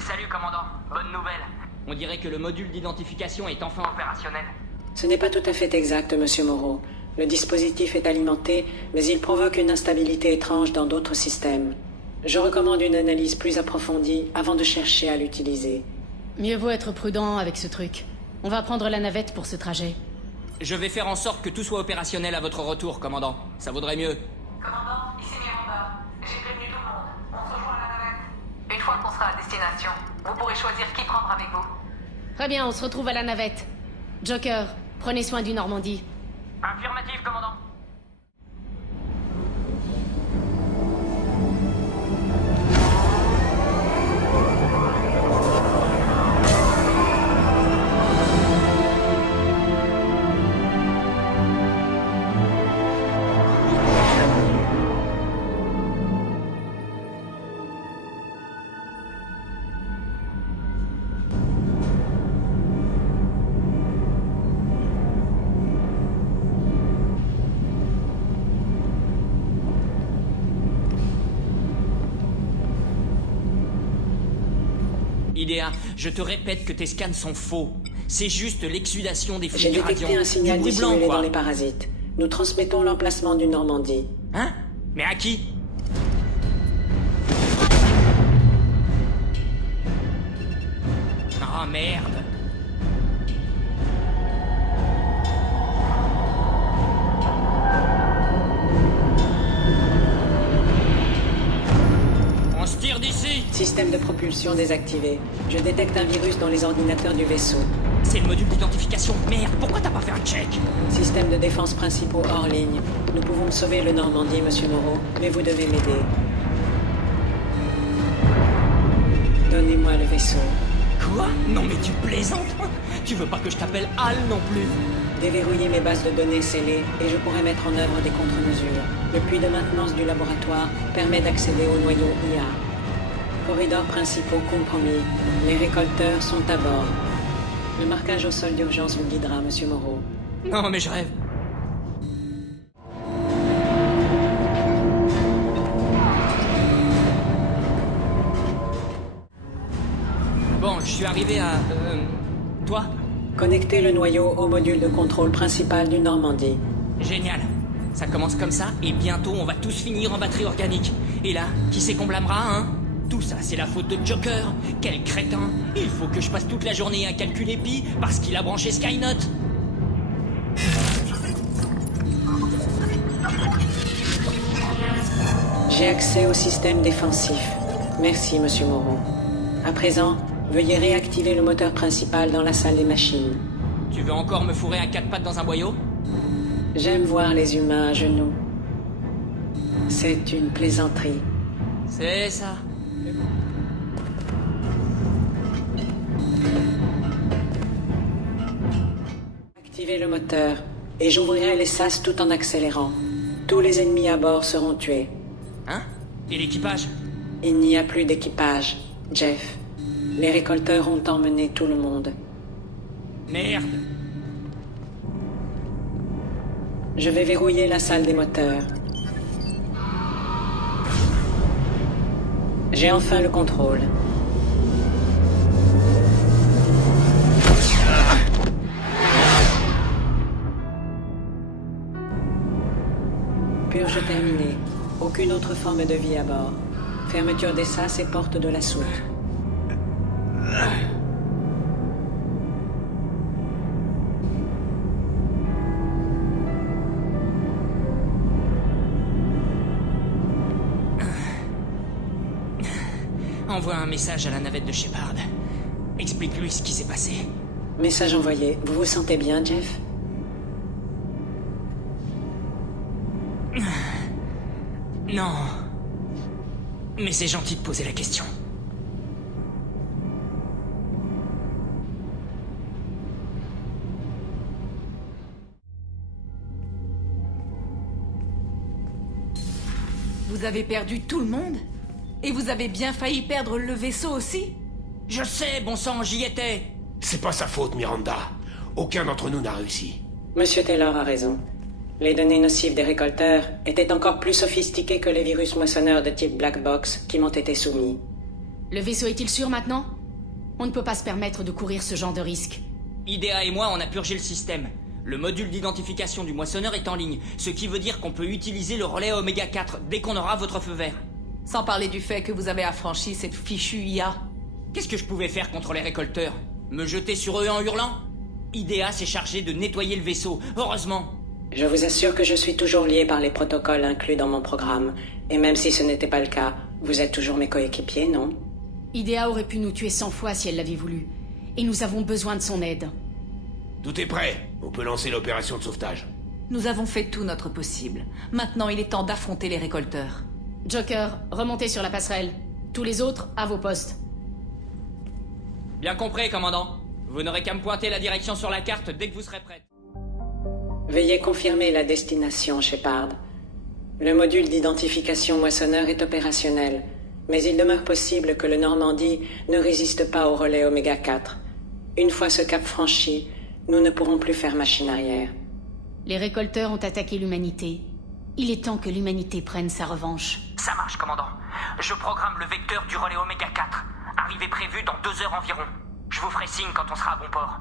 Salut, commandant. Bonne nouvelle. On dirait que le module d'identification est enfin opérationnel. Ce n'est pas tout à fait exact, Monsieur Moreau. Le dispositif est alimenté, mais il provoque une instabilité étrange dans d'autres systèmes. Je recommande une analyse plus approfondie avant de chercher à l'utiliser. Mieux vaut être prudent avec ce truc. On va prendre la navette pour ce trajet. Je vais faire en sorte que tout soit opérationnel à votre retour, commandant. Ça vaudrait mieux. Commandant, ici Miranda. J'ai prévenu tout le monde. On se rejoint à la navette. Une fois qu'on sera à destination, vous pourrez choisir qui prendre avec vous. Très bien, on se retrouve à la navette. Joker, prenez soin du Normandie. Affirmative, commandant. Idea, je te répète que tes scans sont faux. C'est juste l'exsudation des J'ai fluides du détecté radiant. un signal Du bruit blanc, dissimulé quoi. dans les parasites. Nous transmettons l'emplacement du Normandie. Hein? Mais à qui? Oh merde! On se tire d'ici! Système de propulsion désactivé. Je détecte un virus dans les ordinateurs du vaisseau. C'est le module d'identification. Merde, pourquoi t'as pas fait un check? Système de défense principaux hors ligne. Nous pouvons sauver le Normandie, Monsieur Moreau, mais vous devez m'aider. Donnez-moi le vaisseau. Quoi? Non mais tu plaisantes? Tu veux pas que je t'appelle Al non plus? Déverrouillez mes bases de données scellées et je pourrai mettre en œuvre des contre-mesures. Le puits de maintenance du laboratoire permet d'accéder au noyau IA. Corridors principaux compromis. Les récolteurs sont à bord. Le marquage au sol d'urgence vous guidera, Monsieur Moreau. Non mais je rêve. Bon, je suis arrivé à... toi? Connectez le noyau au module de contrôle principal du Normandie. Génial. Ça commence comme ça, et bientôt on va tous finir en batterie organique. Et là, qui c'est qu'on blâmera, hein? Tout ça, c'est la faute de Joker. Quel crétin. Il faut que je passe toute la journée à calculer pi parce qu'il a branché Skynote. J'ai accès au système défensif. Merci, Monsieur Moreau. À présent, veuillez réactiver le moteur principal dans la salle des machines. Tu veux encore me fourrer à quatre pattes dans un boyau? J'aime voir les humains à genoux. C'est une plaisanterie. C'est ça. Activez le moteur et j'ouvrirai les sas tout en accélérant. Tous les ennemis à bord seront tués. Hein? Et l'équipage? Il n'y a plus d'équipage, Jeff. Les récolteurs ont emmené tout le monde. Merde. Je vais verrouiller la salle des moteurs. J'ai enfin le contrôle. Purge terminée. Aucune autre forme de vie à bord. Fermeture des sas et porte de la soute. Envoie un message à la navette de Shepard. Explique-lui ce qui s'est passé. Message envoyé. Vous vous sentez bien, Jeff? Non. Mais c'est gentil de poser la question. Vous avez perdu tout le monde? Et vous avez bien failli perdre le vaisseau aussi? Je sais, bon sang, j'y étais. C'est pas sa faute, Miranda. Aucun d'entre nous n'a réussi. Monsieur Taylor a raison. Les données nocives des récolteurs étaient encore plus sophistiquées que les virus moissonneurs de type Black Box qui m'ont été soumis. Le vaisseau est-il sûr maintenant? On ne peut pas se permettre de courir ce genre de risque. Idea et moi, on a purgé le système. Le module d'identification du moissonneur est en ligne, ce qui veut dire qu'on peut utiliser le relais Oméga 4 dès qu'on aura votre feu vert. Sans parler du fait que vous avez affranchi cette fichue IA. Qu'est-ce que je pouvais faire contre les récolteurs? Me jeter sur eux en hurlant? Idea s'est chargé de nettoyer le vaisseau, heureusement. Je vous assure que je suis toujours lié par les protocoles inclus dans mon programme. Et même si ce n'était pas le cas, vous êtes toujours mes coéquipiers, non? Idea aurait pu nous tuer 100 fois si elle l'avait voulu. Et nous avons besoin de son aide. Tout est prêt. On peut lancer l'opération de sauvetage. Nous avons fait tout notre possible. Maintenant, il est temps d'affronter les récolteurs. Joker, remontez sur la passerelle. Tous les autres, à vos postes. Bien compris, commandant. Vous n'aurez qu'à me pointer la direction sur la carte dès que vous serez prête. Veuillez confirmer la destination, Shepard. Le module d'identification moissonneur est opérationnel, mais il demeure possible que le Normandie ne résiste pas au relais Oméga 4. Une fois ce cap franchi, nous ne pourrons plus faire machine arrière. Les récolteurs ont attaqué l'humanité. Il est temps que l'humanité prenne sa revanche. Ça marche, commandant. Je programme le vecteur du relais Oméga 4. Arrivée prévue dans 2 heures environ. Je vous ferai signe quand on sera à bon port.